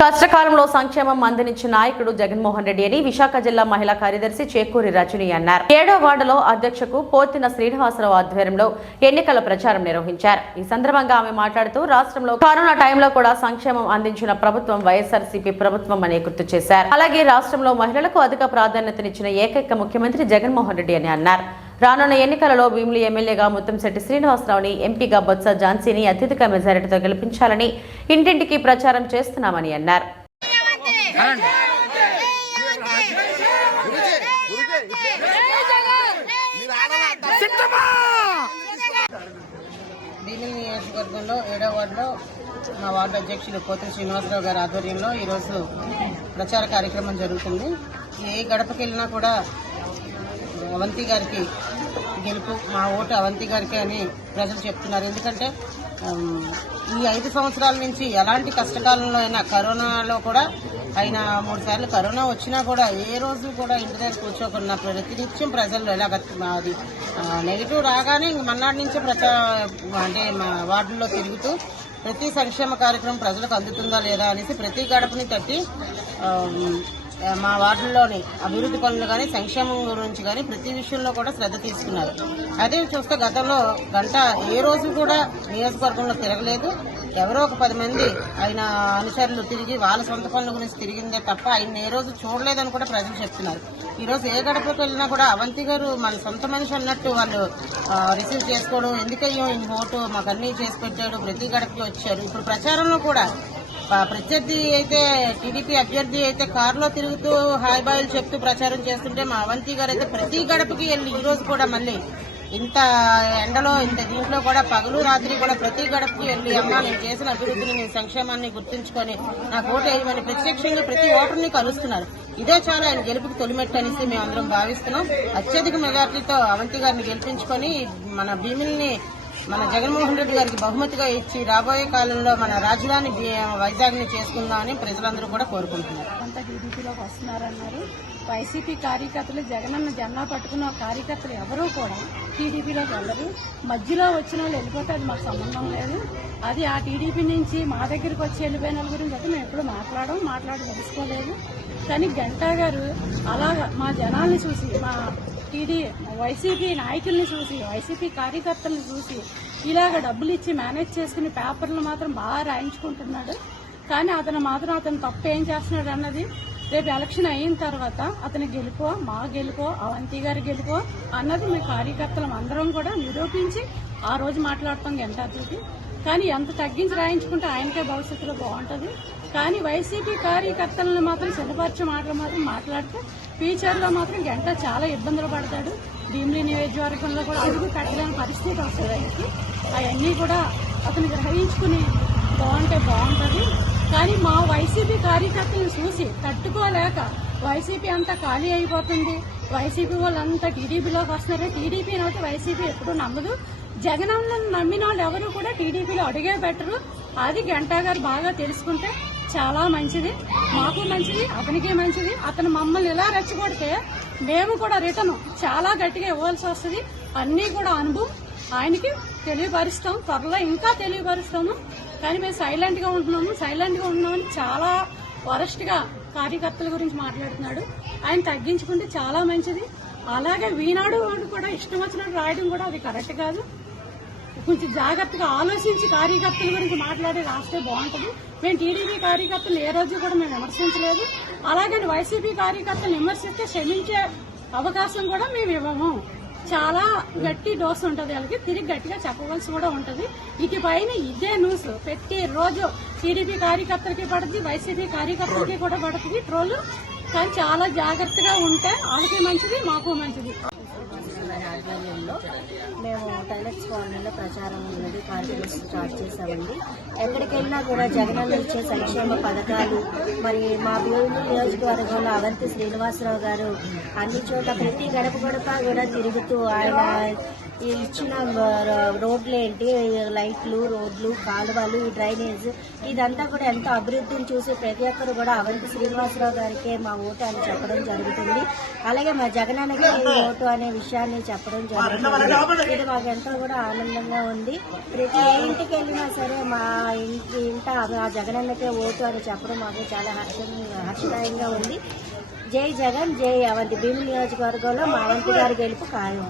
కష్టకాలంలో సంక్షేమం అందించిన నాయకుడు జగన్మోహన్ రెడ్డి అని విశాఖ జిల్లా మహిళా కార్యదర్శి చేకూరి రజని అన్నారు. ఏడో వార్డులో అధ్యక్షకు పోతిన శ్రీనివాసరావు ఆధ్వర్యంలో ఎన్నికల ప్రచారం నిర్వహించారు. ఈ సందర్భంగా ఆమె మాట్లాడుతూ రాష్ట్రంలో కరోనా టైంలో కూడా సంక్షేమం అందించిన ప్రభుత్వం వైఎస్ఆర్సీపీ ప్రభుత్వం అని గుర్తు చేశారు. అలాగే రాష్ట్రంలో మహిళలకు అధిక ప్రాధాన్యతనిచ్చిన ఏకైక ముఖ్యమంత్రి జగన్మోహన్ రెడ్డి అని అన్నారు. రానున్న ఎన్నికలలో భీమిలి ఎమ్మెల్యేగా ముత్తంశెట్టి శ్రీనివాసరావుని ఎంపీగా బొత్స ఝాన్సీని అత్యధిక మెజారిటీతో గెలిపించాలని ఇంటింటికి ప్రచారం చేస్తున్నామని అన్నారు. భీమిలి నియోజకవర్గంలో ఏడో వార్డులో మా వార్డు అధ్యక్షులు కోతి శ్రీనివాసరావు గారి ఆధ్వర్యంలో ఈరోజు ప్రచార కార్యక్రమం జరుగుతుంది. ఏ గడపకి వెళ్ళినా కూడా అవంతి గారికి గెలుపు మా ఓటు అవంతి గారికి అని ప్రజలు చెప్తున్నారు. ఎందుకంటే ఈ ఐదు సంవత్సరాల నుంచి ఎలాంటి కష్టకాలంలో అయినా కరోనాలో కూడా ఆయన మూడు సార్లు కరోనా వచ్చినా కూడా ఏ రోజు కూడా ఇంటి దగ్గర కూర్చోకుండా ప్రతినిత్యం ప్రజలు ఎలా అది నెగిటివ్ రాగానే ఇంక మన్నాటి నుంచే ప్రచా అంటే మా వార్డుల్లో తిరుగుతూ ప్రతి సంక్షేమ కార్యక్రమం ప్రజలకు అందుతుందా లేదా అనేసి ప్రతి గడపని తట్టి మా వార్డుల్లోని అభివృద్ధి పనులు కానీ సంక్షేమం గురించి కానీ ప్రతి విషయంలో కూడా శ్రద్ధ తీసుకున్నారు. అదే చూస్తే గతంలో గంట ఏ రోజు కూడా నియోజకవర్గంలో తిరగలేదు. ఎవరో ఒక పది మంది ఆయన అనుచరులు తిరిగి వాళ్ళ సొంత పనుల గురించి తిరిగిందే తప్ప ఆయన ఏ రోజు చూడలేదని కూడా ప్రజలు చెప్తున్నారు. ఈరోజు ఏ గడపకి వెళ్ళినా కూడా అవంతి గారు మన సొంత మనిషి అన్నట్టు వాళ్ళు రిసీవ్ చేసుకోవడం ఎందుకయ్యో ఈ ఓటు మాకు అన్ని చేసి పెట్టాడు ప్రతి గడపకి వచ్చారు. ఇప్పుడు ప్రచారంలో కూడా ప్రత్యర్థి అయితే టీడీపీ అభ్యర్థి అయితే కారులో తిరుగుతూ హాయ్ బాయ్లు చెప్తూ ప్రచారం చేస్తుంటే మా అవంతి గారు అయితే ప్రతి గడపకి వెళ్ళి ఈ రోజు కూడా మళ్ళీ ఇంత ఎండలో ఇంత దీంట్లో కూడా పగలు రాత్రి కూడా ప్రతి గడపకి వెళ్ళి అమ్మ నేను చేసిన అభివృద్ధిని నేను సంక్షేమాన్ని గుర్తుంచుకొని నాకు ఓటు వేయమని ప్రత్యక్షంగా ప్రతి ఓటర్ని కలుస్తున్నారు. ఇదే చాలా ఆయన గెలుపుకి తొలిమెట్టు అనేసి మేము అందరం భావిస్తున్నాం. అత్యధిక మెజార్టీతో అవంతి గారిని గెలిపించుకొని మన భీమిల్ని మన జగన్మోహన్ రెడ్డి గారికి బహుమతిగా ఇచ్చి రాబోయే కాలంలో మన రాజధాని వైజాగ్ని చేసుకుందామని ప్రజలందరూ కూడా కోరుకుంటున్నారు. అంతా టీడీపీలోకి వస్తున్నారన్నారు. వైసీపీ కార్యకర్తలు జగనన్న జెండా పట్టుకున్న కార్యకర్తలు ఎవరూ కూడా టీడీపీలోకి వెళ్ళరు. మధ్యలో వచ్చిన వాళ్ళు వెళ్ళిపోతే అది మాకు సంబంధం లేదు. అది ఆ టీడీపీ నుంచి మా దగ్గరికి వచ్చి వెళ్ళిపోయిన వాళ్ళ గురించి అయితే మేము ఎప్పుడు మాట్లాడడం మాట్లాడి తెలుసుకోలేదు. కానీ గంటా గారు అలాగా మా జనాల్ని చూసి మా టీడీ వైసీపీ నాయకుల్ని చూసి వైసీపీ కార్యకర్తలను చూసి ఇలాగ డబ్బులు ఇచ్చి మేనేజ్ చేసుకుని పేపర్లు మాత్రం బాగా రాయించుకుంటున్నాడు. కానీ అతను మాత్రం అతను తప్పు ఏం చేస్తున్నాడు అన్నది రేపు ఎలక్షన్ అయిన తర్వాత అతని గెలుపో మా గెలుపో అవంతి గారి గెలుపో అన్నది మీ కార్యకర్తలం అందరం కూడా నిరూపించి ఆ రోజు మాట్లాడతాం గంటాతోటి కానీ ఎంత తగ్గించి రాయించుకుంటే ఆయనకే భవిష్యత్తులో బాగుంటుంది. కానీ వైసీపీ కార్యకర్తలను మాత్రం సిద్ధపరిచే మాటలు మాత్రం మాట్లాడితే ఫ్యూచర్లో మాత్రం గంట చాలా ఇబ్బందులు పడతాడు. భీమిలి నియోజకవర్గంలో కూడా అడుగు కట్టలేని పరిస్థితి వస్తుంది ఆయనకి. అవన్నీ కూడా అతను గ్రహించుకుని బాగుంటే బాగుంటుంది. కానీ మా వైసీపీ కార్యకర్తలను చూసి తట్టుకోలేక వైసీపీ అంతా ఖాళీ అయిపోతుంది. వైసీపీ వాళ్ళంతా టీడీపీలోకి వస్తున్నారు. టీడీపీ అయితే వైసీపీ ఎప్పుడూ నమ్మదు. జగనన్నను నమ్మిన వాళ్ళు ఎవరు కూడా టీడీపీలో అడిగే పెట్టరు. అది గంటా గారు బాగా తెలుసుకుంటే చాలా మంచిది. మాకు మంచిది అతనికి మంచిది. అతను మమ్మల్ని ఇలా రెచ్చగొడితే మేము కూడా రిటర్న్ చాలా గట్టిగా ఇవ్వాల్సి వస్తుంది. అన్నీ కూడా అనుభవం. ఆయనకి తెలియపరుస్తాం. త్వరలో ఇంకా తెలియపరుస్తాము కానీ మేము సైలెంట్గా ఉంటున్నాము. సైలెంట్గా ఉంటున్నామని చాలా వరస్ట్గా కార్యకర్తల గురించి మాట్లాడుతున్నాడు. ఆయన తగ్గించుకుంటే చాలా మంచిది. అలాగే వీనాడు కూడా ఇష్టం వచ్చినట్టు రాయడం కూడా అది కరెక్ట్ కాదు. కొంచెం జాగ్రత్తగా ఆలోచించి కార్యకర్తల గురించి మాట్లాడి రాస్తే బాగుంటుంది. మేము టీడీపీ కార్యకర్తలు ఏ రోజు కూడా మేము విమర్శించలేదు. అలాగని వైసీపీ కార్యకర్తలు విమర్శిస్తే క్షమించే అవకాశం కూడా మేము ఇవ్వము. చాలా గట్టి డోస్ ఉంటుంది వాళ్ళకి. తిరిగి గట్టిగా చెప్పవలసి కూడా ఉంటుంది. ఇది పైన ఇదే న్యూస్. ప్రతి రోజు టీడీపీ కార్యకర్తలకి పడుతుంది వైసీపీ కార్యకర్తలకి కూడా పడుతుంది. ట్రోలు. కానీ చాలా జాగ్రత్తగా ఉంటే వాళ్ళకి మంచిది మాకు మంచిది వారి ఆధ్వర్యంలో మేము కాలనీలో ప్రచారం ఉన్నది కార్యక్రమం స్టార్ట్ చేశామండి. ఎక్కడికి వెళ్ళినా కూడా జగనన్న ఇచ్చే సంక్షేమ పథకాలు మరి మా భీమిలి నియోజకవర్గంలో అవంతి శ్రీనివాసరావు గారు అన్ని చోట్ల ప్రతి గడప గడప కూడా తిరుగుతూ ఆయన ఇచ్చిన రోడ్లు ఏంటి లైట్లు రోడ్లు కాలువలు ఈ డ్రైనేజ్ ఇదంతా కూడా ఎంతో అభివృద్ధిని చూసి ప్రతి ఒక్కరు కూడా అవంతి శ్రీనివాసరావు గారికే మా ఓటు అని చెప్పడం జరుగుతుంది. అలాగే మా జగనన్నకి ఓటు అనే విషయాన్ని చెప్పడం జరుగుతుంది. ఇది మాకు ఎంతో కూడా ఆనందంగా ఉంది. ప్రతి ఇంటికి వెళ్ళినా సరే మా ఇంటి ఇంట ఆ జగనన్నకే ఓటు అని చెప్పడం మాకు చాలా హర్షం హర్షదాయంగా ఉంది. జై జగన్ జై అవంతి భీమి నియోజకవర్గంలో మా అవంతి గారి గెలుపు ఖాయం.